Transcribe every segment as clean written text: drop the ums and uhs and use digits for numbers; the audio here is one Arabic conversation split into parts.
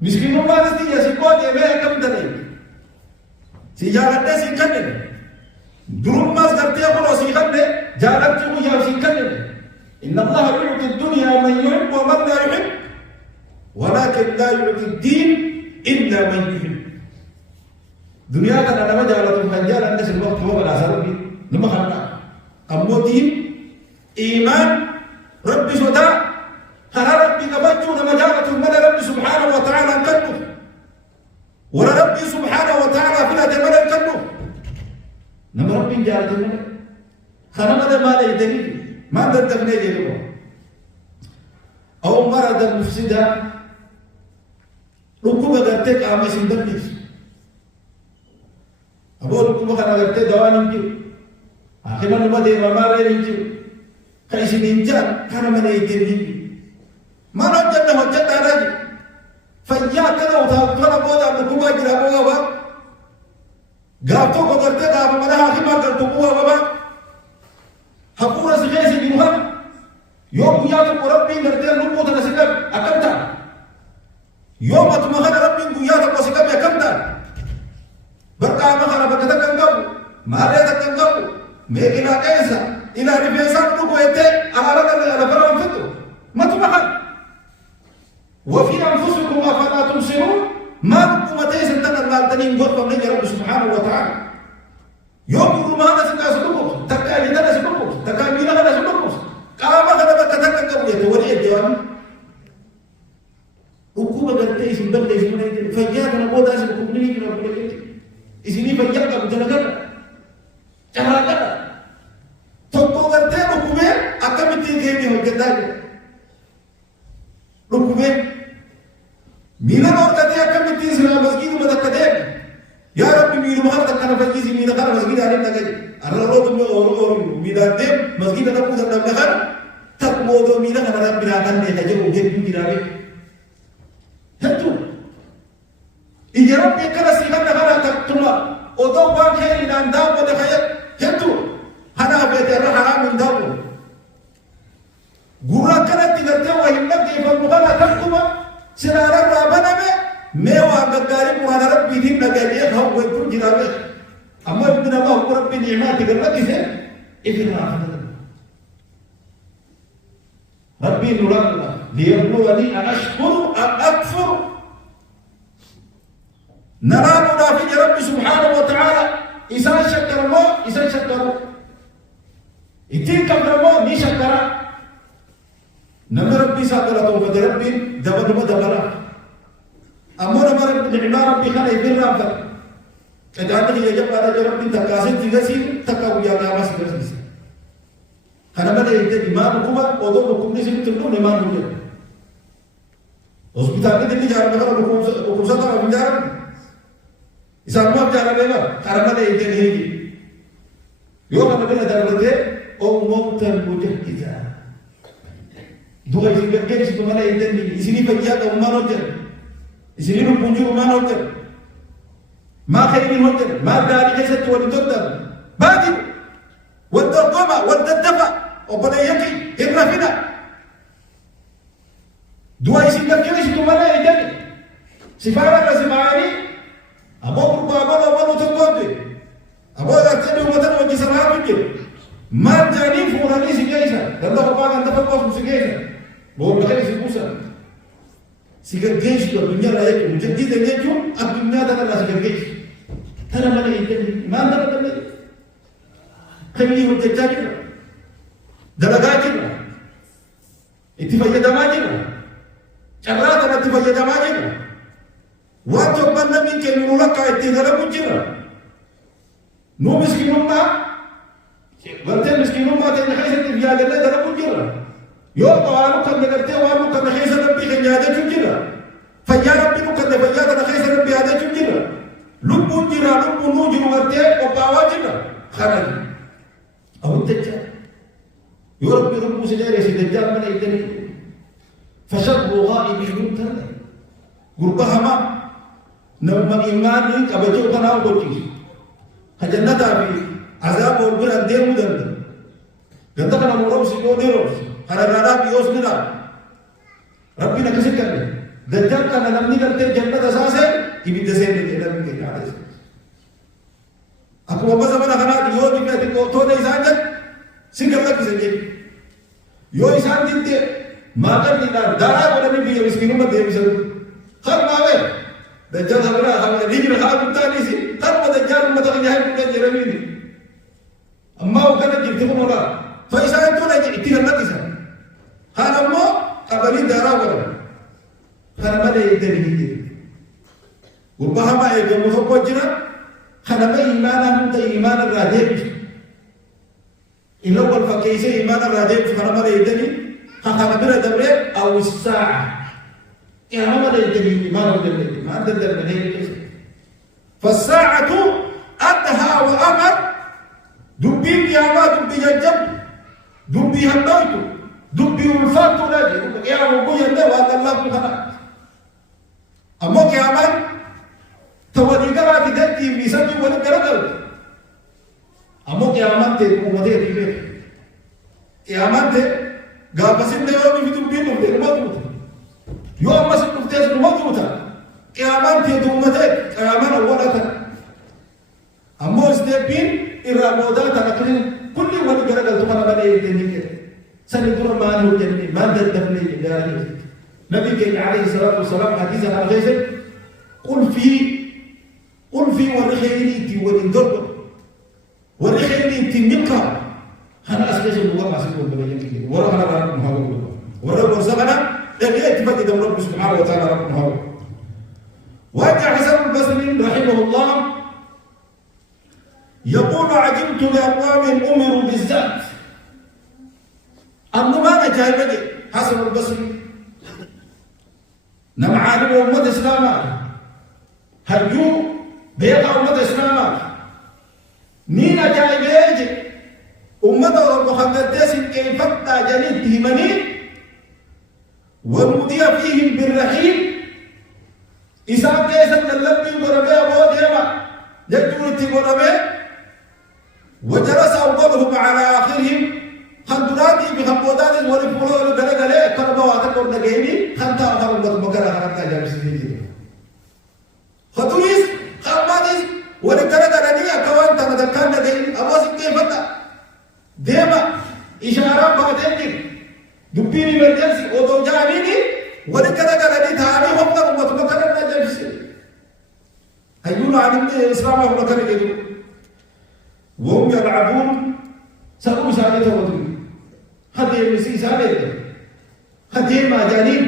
مسكين ما نستي يسيقون يبيع كم تاني سيجارة سيكنن دروم ما سكرتي أقول سيكنن جارت جو يا سيكنن إن الله يعطي الدنيا من يحب ومن لا يحب ولكن لا يعطي الدين إلا من يحب دنيا كان أنا ما جعلتهم خنجال الناس الوقت هو بالعسل لما خلنا أمو دين إيمان ربي سودا هل ربي كبجو لما جعلتهم من ربي سبحانه وتعالى كنه ولا ربي سبحانه وتعالى فينا تمنى كنه نما ربي جعلتهم من خلنا ما لا يدري ما تدفن يجيبه أو مرض المفسدة ركوب قرتك عامل سندرنيس أبو ركوب خنا قرتك دوان يجيب آخر ما ده ما ماري يجيب كايس نينجان خنا ما يجيب ما نجد هجت أراج فيا كذا وثاقنا بودا ركوب جرا بودا با غافتو قرتك عامل ما ده آخر ما قرتو بودا با حقورة سجى سجنوها يوم ياتم ربي نرتين نبوت نسكب أكمتا يوم أتمخن ربي ياتم نسكب أكمتا بركة مخنا بكتك أنقب ما رأيتك أنقب ميكنا كيسا إلى رفيسان نبو يتي أهلك على فرام فتو ما تمخن وفي أنفسكم أفلا تبصرون ما نبو متيس انتنا اللالتنين قرب من رب سبحانه وتعالى يوم رمانا سكاس نبو تكالي ناس نبو تكالي ناس نبو كما كذا بكتك كم يتولي الديوان وكوبا قرتي اسم بلد اسم نيت فجأة أنا بود اسم كوبني كنا بقولي اسمي فجأة كم تنقل كذا تبغى قرتي ركوبه أكمل تيجي هو كذا ركوبه مينا نور كذا أكمل تيجي سنا مسجد ما تكذا يا ربي مينا ما هذا كنا فجيزي مينا كنا مسجد عليه نكذا أنا لو تبغى أور مينا دم مسجد أنا بقول أنا نكذا تكمودو مينا كنا بيراkan dia saja ujian birabe hentu ijarab bekara sihan nakara taktuma odo ba kheri nanda pada khayat hentu hana betera haram indabu gura kana tigarte wa himmat de falmughala taktuma sinara rabana mewa gagari muhana rabbi din nagale khaw wa kun jirabe amma ibna ma rabbi ni'mati garati se ifna ربي نرى ليبلوني أشكر أم أكفر نرى منافق ربي سبحانه وتعالى إذا شكر الله إذا شكر إتين كفر الله ني شكر نمر ربي ساكر توفد ربي دبر دبر أما نمر نعمة ربي خلا يبر ربك كجانب يجب على ربي تكاسد تجسيم تكاويا نامس تجسيم karena mana itu imam hukum atau hukum ni sini tentu imam hukum. Hospital kita ni jangan kalau hukum satu orang bicara, Islam bicara bela. Karena mana itu ni? Yo kalau bela jangan berde, mautan mujah kita. Dua isi bergen situ mana itu ni? Isini bagian umman hotel, isini punju umman hotel. Ma khairin hotel, ma dari kesatu wanita hotel. Bagi, wanita koma, wanita dafa. وبدا يجي هنا فينا دوا يسيبك كده شو تملا يجري سفارة سفاري أبو بربا تقولي أبو أكتر ومثلا وجي سماه بيجي ما جاني فوراني سجيسا الله أبغى أنت فوق سجيسا بقول بخير سبوسا سجيس الدنيا لا يكون جديد يجون الدنيا ده لا سجيس ترى ما يجي ما ترى خليه يتجاهل dalagaa jirra itti fayyadamaa jirra carraa kanatti fayyadamaa jirra waan tokkon namni kennu nu lakkaa ittiin dalagu jirra nu miskiinummaa gartee miskiinummaa keenya keessatti yaadannee dalagu jirra yoo waan kan dagartee waan kan keessa rabbii keenya yaadachuu jirra fayyaa rabbii nu kan fayyaa kana keessa rabbii yaadachuu jirra lubbuun jirra lubbuun nuu jiru gartee qophaawaa jirra kanani awwattachaa يربي رب سجاري سيدجال من يدني فشر غائب يمتن قربها ما نما إيماني كبجو كناو بوتي خجنة في عذاب والبر أندير مدن قد كنا مرام سيقو ديروس خنا رانا بيوس منا ربنا كسكني دجال كان نمني قلت جنة أساسا يبدأ سيد الجنة من كي عليه أكو بس أنا خنا يوم يبقى تقول إنسان جد سينجر لك سنجي يو إنسان دينته ما كان دينا دارا ولا نبي يمسكينه ما ديم سر خر ما هو دجال هذا ديجي خار بتاني سي خر ما دجال ما تقول جاهل بتاع جرميني أما هو كان جبته مرة فإنسان تو نجي إتيان لك إنسان هذا مو قبلي دارا ولا خر ما ده يدري وبهما يجي مفقود جنا خنما إيمانا هم ده إيمان الرادب إنه قال فكيس إيمان الرادب خنما ده يدري خنما ده دبره أو الساعة إنما ده يدري إيمان الرادب ما ده دبره فالساعة أدها وأمر دبي ياما دبي يجب دبي هندوت دبي الفات لاجي يا أبو يده وأن الله سبحانه أما كمان تودي كلا تدري ميسان جو بنا كرا أمو كيامات تي أمته ريبه كيامات تي غابسين ده يوم يفيدو بينو ده ما تموت يوم ما سنتو تيس ما تموت كيامات تي أمته كيامات أولا كان أمو استبين إرامودا تناكلين كل واحد كرا كل تمام بنا يدني كده سنتورا ما نوجدني ما تدبني جاري نبي كي عليه الصلاة والسلام حديث عن غيره قل في ورخيني ورندور ورخيني تنكا هذا أساس الوضع سيكون بين كده ورا أنا رب محاول ورا ورزقنا إيه تبدي دم رب سبحانه وتعالى رب محاول وجاء حسن البصري رحمه الله يقول عجبت لأقوام أمروا بالذات أما ما نجاي حسن البصري نمعان أمة الإسلام هرجو بيقع أمة الإسلام نين أجاي بيجي أمة محمد داسم كيف جنين تهمني ونودي فيهم بالرحيم إسام كيسا للبي وربي أبو ديما يجدون التبربي وجلس أولهم على آخرهم خندراتي بخمودات ورفولو لغلغلي كربا واتكور نجيني خمتا أخر أمة مكرا خمتا جامس نجيني فتوريس خماتيس ولغلغلني أكوان تنذكر نجيني أبوسي كيفتا ديما إشارة بعدين دبيني مرجسي أو جانيني ولغلغلني ثاني هم أمة مكرا نجامس هيقول عن الإسلام هم مكرا نجيني وهم يلعبون سأقول سالته ودري هذه المسيح سالته هذه ما جانين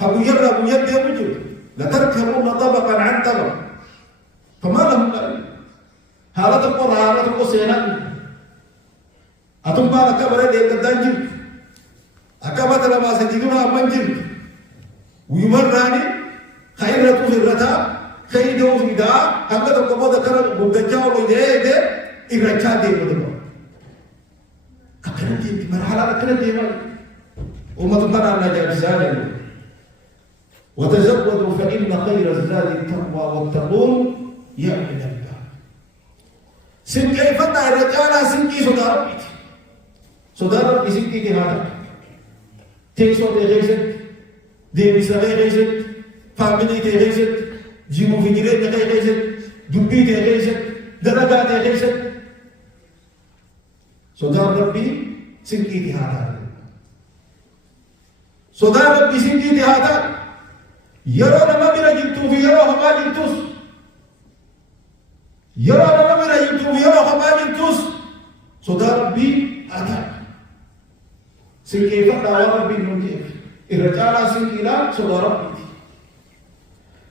أبو يرى أبو يد يوجد لتركبون طبقا عن طبق فما لهم هذا تقول هذا تقول سينا أتم بارك برد يتدانجل أكبر لما سجدنا منجل ويمرني خيرة خيرتها خيرة خيرتها أنك تقول ذكر بدجاء ويده إرجاع ديمه أكنت مرحلة أكنت ديما وما تبنى على جالسان وتزودوا فإن خير الزاد التقوى والتقون يا أهل الباب سن كيف الرجال سنكي صدار ربي سنكي كهذا تيسو تغيزت ديمي سغيزت فاميلي تغيزت جيمو فيجرين تغيزت دبي تغيزت درجات تغيزت صدار ربي سنكي هذا صدار ربي سنكي هذا يرى ما بلا جلتو في يرى ما جلتوس يرى ما بلا جلتو في يرى ما جلتوس صدار ربي هذا سنكي فتا ربي نمجيف الرجال سنكي لا صدار ربي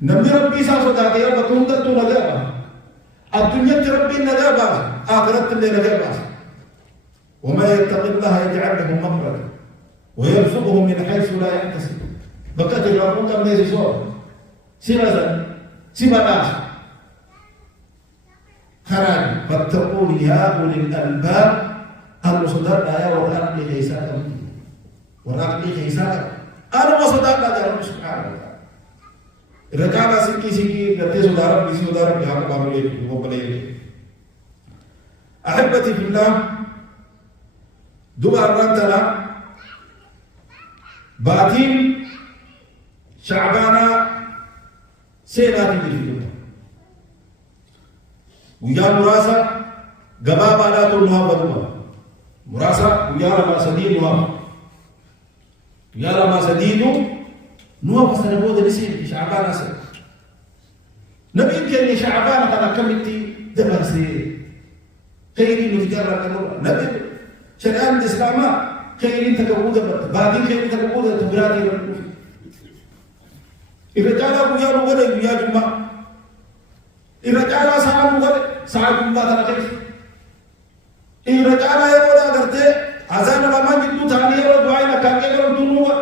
نمي ربي سا صدار يا بطون تتو نجابا الدنيا ربي نجابا آخرت اللي نجابا وما يتق الله يجعل له مخرجا ويرزقه من حيث لا يحتسب بقت الرب كم يزور سيرازا سيبانا خراج فاتقون يا أولي الألباب المصدر لا ورق لي حساب ورق لي حساب أنا مصدر لا جرب سبحانه وتعالى إذا كان سكي نتي صدر بيسي صدر بيهم قاموا وبليه أحبتي في الله دوبار رانتلا باتين شعبانا سيناتي بالفيديو ويا مراسة قبابة لا تنوها بدوها مراسة ويا لما سديد نوها ويا لما سديد نوها بس نبود لسين شعبانا سيد نبي كأني شعبانا كنا كمتي دبر سيد خيري نفجر كنور نبي شريان الإسلام خيري تكبوده بعدين خيري تكبوده تبرادي رنوف إذا جاء ويا نوغل ويا جمع إذا جاء ساعة نوغل ساعة جمع تناقش إذا جاء يولا کرتے أذان لما جدو ثاني يولا دعائنا كاكي کرو تنوغل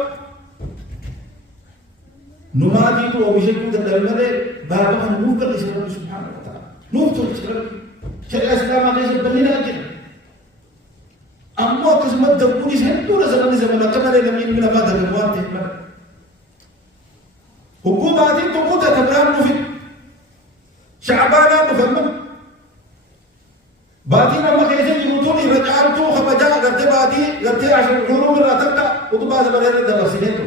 نماذي تو أبشكو تدلمده بابا نوف كر إسلام سبحانه وتعالى نوف تو إسلام شرع إسلام عليه بلنا أجل أما قسمت دبوني سهلتو لزمان زمان كما لنمين من أبا دلموان تهمل حكوماتي تقول تتبرام نفي شعبانا نفهم باتي نما كيسي جنوتوني رجعتو خبجا غرتي باتي غرتي عشان حلوم الراتبتا وطبعا زمان دلسينيتو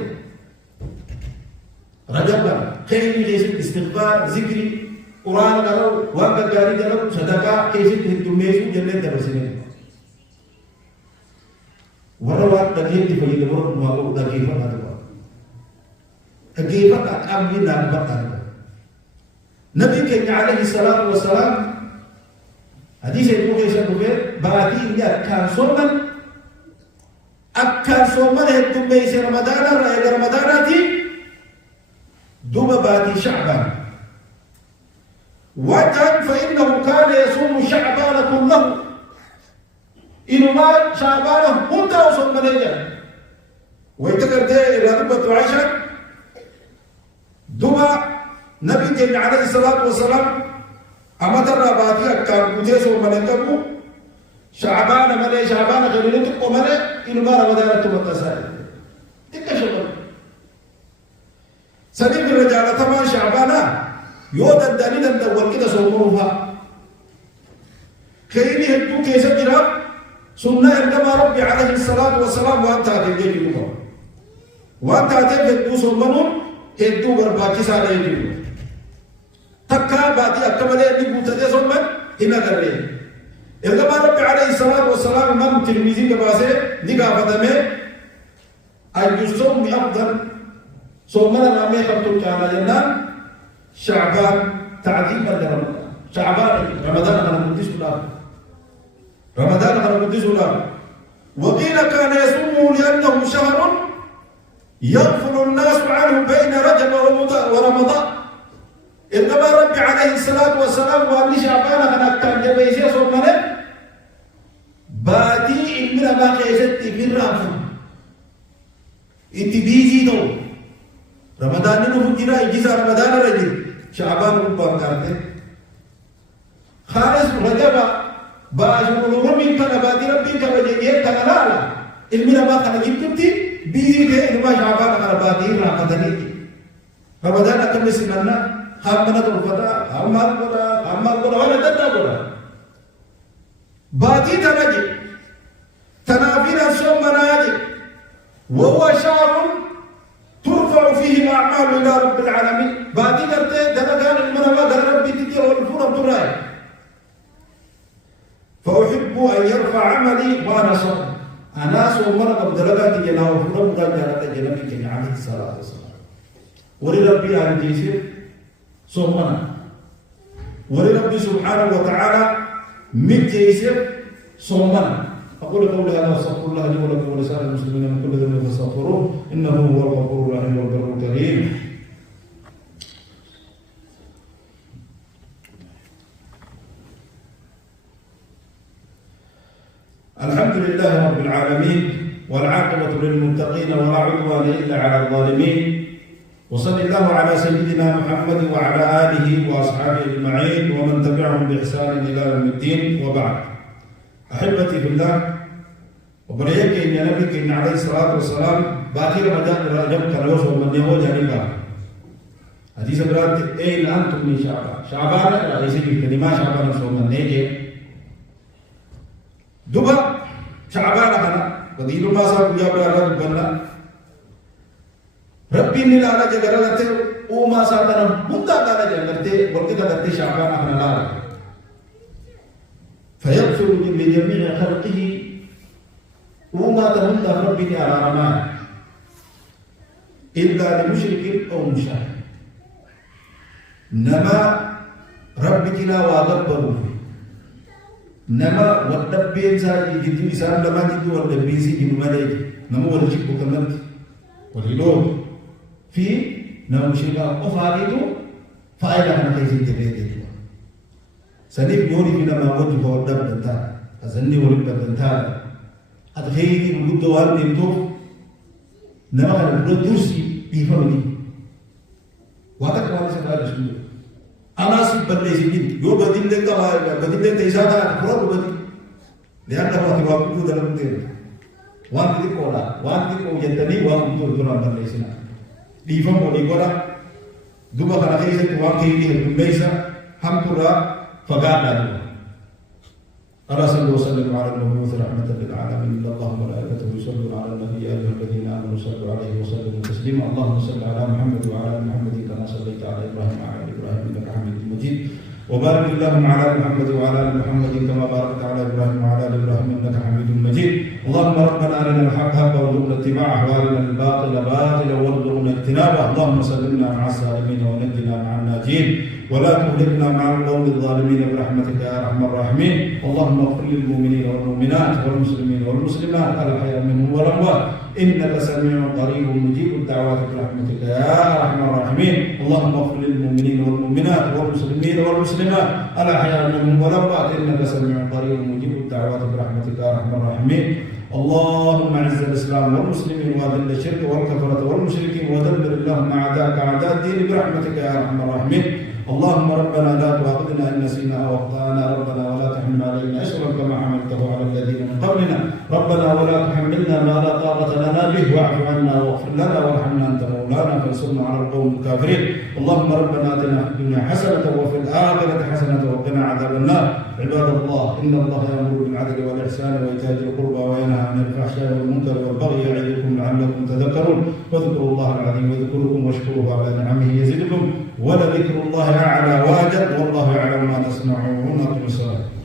رجبنا خيري كيسي استغفار ذكري قرآن قرأو وانقا قاري قرأو صدقاء كيسي تهدميشو جنة دلسينيتو وروات دقيق دي فجي دمرو نواقو دقيق فقط كيف أمينا بطل نبي كي عليه الصلاة والسلام حديث يقول يسمى بعدي إني أكان صومن هدوم بيس رمضان رأي رمضاناتي دوم بعدي شعبان وكان فإنه كان يصوم شعبان كله إنما شعبان هم توصل مليا ويتكر ده راتبة عشر دوما نبي كي عليه الصلاة والسلام أما ترى باتي أكام كتير سو ملكبو شعبان ملي شعبان غيرين تقو ملي إنما رمضان تمتسائل إنك شغل سنين الرجالة تمان شعبانا يودا الدليل أن دول كده سومروها خيري هدو كيسا جراب سنة عندما ربي عليه الصلاة والسلام وأنت هتجي لهم وأنت هتجي هدو سومنون hedduu barbaachisaadha jechuudha. Takka baatii akka malee inni guutatee somman hin agarree. Ergamaa Rabbi alayhi salaatu wassalaam imam Tirmizii gabaasee ni gaafatamee ayyu sawmi afdal sommana naamee qabtu caalaa jennaan Shacbaan ta'ziiman li Ramadaan. Shacbaan Ramadaan kana guddisuudhaaf. Ramadaan kana guddisuudhaaf. وقيل كان يصومه لأنه شهر يغفل الناس عنه بين رجب ورمضان إنما ربي عليه الصلاة والسلام وأن شعبان كان أكتر جبيسي صومنا باتي إمنا ما قيستي في الرافع إنت بيزي دو رمضان نفو جنا إجيزا رمضان رجل شعبان ربان كارته خالص رجب باجو نورمين كان باتي ربي كبجيجي كان لالا إمنا ما كان جبتي بيزي ده إنما شعبان كان باتي راقتني رمضان أكمل سننا خامنا تلفتا خامال قرى ولا تدى قرى باتي تنجي تنافينا صوم مناجي وهو شهر ترفع فيه الأعمال إلى رب العالمين باتي قرتي دنقان المنوى قرر ربي تدير والفورة الدرائي فأحب أن يرفع عملي وأنا صوم أنا صوم مرة قبل دلقاتي جنا وفورة مقال جالة جنبي كي عليه الصلاة والسلام ولربي أن جيسر صومنا ولربي سبحانه وتعالى من جيسر صومنا أقول قولي هذا واستغفر الله لي ولكم ولسائر المسلمين من كل ذنب فاستغفروه إنه هو الغفور الرحيم والبر الكريم. الحمد لله رب العالمين والعاقبة للمتقين ولا عدوان إلا على الظالمين وصلى الله على سيدنا محمد وعلى آله وأصحابه أجمعين ومن تبعهم بإحسان إلى يوم الدين وبعد. أحبتي في الله وبريك إن نبيك إن عليه الصلاة والسلام باقي رمضان رجب كروس ومن يهو جانبا حديث برات أين أنتم من شعبان رئيس الكلمة شعبان ومن نيجي دبا شعبان أنا قدير ما صار يا برا دبنا ربي إني لا رجع قرأت وما ساتنا بندا لا رجع قرأت وقت قرأت شعبان أخنا لا فيغفر لجميع خلقه وما تمنى ربي على رمان إلا لمشرك أو مشاهد نما ربنا وغبره نما والدبين ساجي جدي إسان لما جدي والدبين سيجي ملاك نما ورجيك بكمت وللوه في نما مشركا أفعاله فأيضا أنا كيسي جدي سنيف يوري فينا ما قلت هو الدب دنتا أزني ورد دنتا أتخيلي بقول دوار نمتوف نما كان بقول دوسي بيفهمني واتك وانا سبلا رسول أنا سبلا سيدين يو بدين لك بدين لك تيسادا كرو بدين لأن هو توابو dalam دين وان دي كولا وان دي كو يتني وان تو دوران بلسنا بيفهمني كولا دوبا كان كيسه توان كيدي بميسا هم ترى فقعنا الله صلى الله وسلم على المبعوث رحمة للعالمين إن الله وملائكته يصلون على النبي يا أيها الذين آمنوا صلوا عليه وسلموا تسليما اللهم صل على محمد وعلى آل محمد كما صليت على إبراهيم وعلى آل إبراهيم إنك حميد مجيد وبارك اللهم على محمد وعلى آل محمد كما باركت على إبراهيم وعلى آل إبراهيم إنك حميد مجيد اللهم ربنا أرنا الحق حقا وارزقنا اتباعه وأرنا الباطل باطلا وارزقنا اجتنابه اللهم سلمنا مع السالمين ونجنا مع الناجين ولا تهلكنا مع القوم الظالمين برحمتك يا ارحم الراحمين اللهم اغفر للمؤمنين والمؤمنات والمسلمين والمسلمات الاحياء منهم والاموات انك سميع قريب مجيب الدعوات برحمتك يا ارحم الراحمين اللهم اغفر للمؤمنين والمؤمنات والمسلمين والمسلمات الاحياء منهم والاموات انك سميع قريب مجيب الدعوات برحمتك يا ارحم الراحمين اللهم اعز الاسلام والمسلمين واذل الشرك والكفره والمشركين ودمر اللهم اعداءك اعداء الدين برحمتك يا ارحم الراحمين اللهم ربنا لا تؤاخذنا ان نسينا او اخطانا ربنا ولا تحمل علينا اشرا كما حملته على الذين من قبلنا ربنا ولا تحملنا ما لا طاقه لنا به واعف عنا واغفر لنا وارحمنا انت مولانا فانصرنا على القوم الكافرين اللهم ربنا اتنا في الدنيا حسنه وفي الاخره حسنه وقنا عذاب النار عباد الله ان الله يامر بالعدل والاحسان وايتاء ذي القربى وينهى عن الفحشاء والمنكر والبغي يعظكم لعلكم تذكرون واذكروا الله العظيم يذكركم واشكروه على نعمه يزدكم ولذكر الله أعلى واجب والله يعلم ما تصنعون. أقم الصلاة.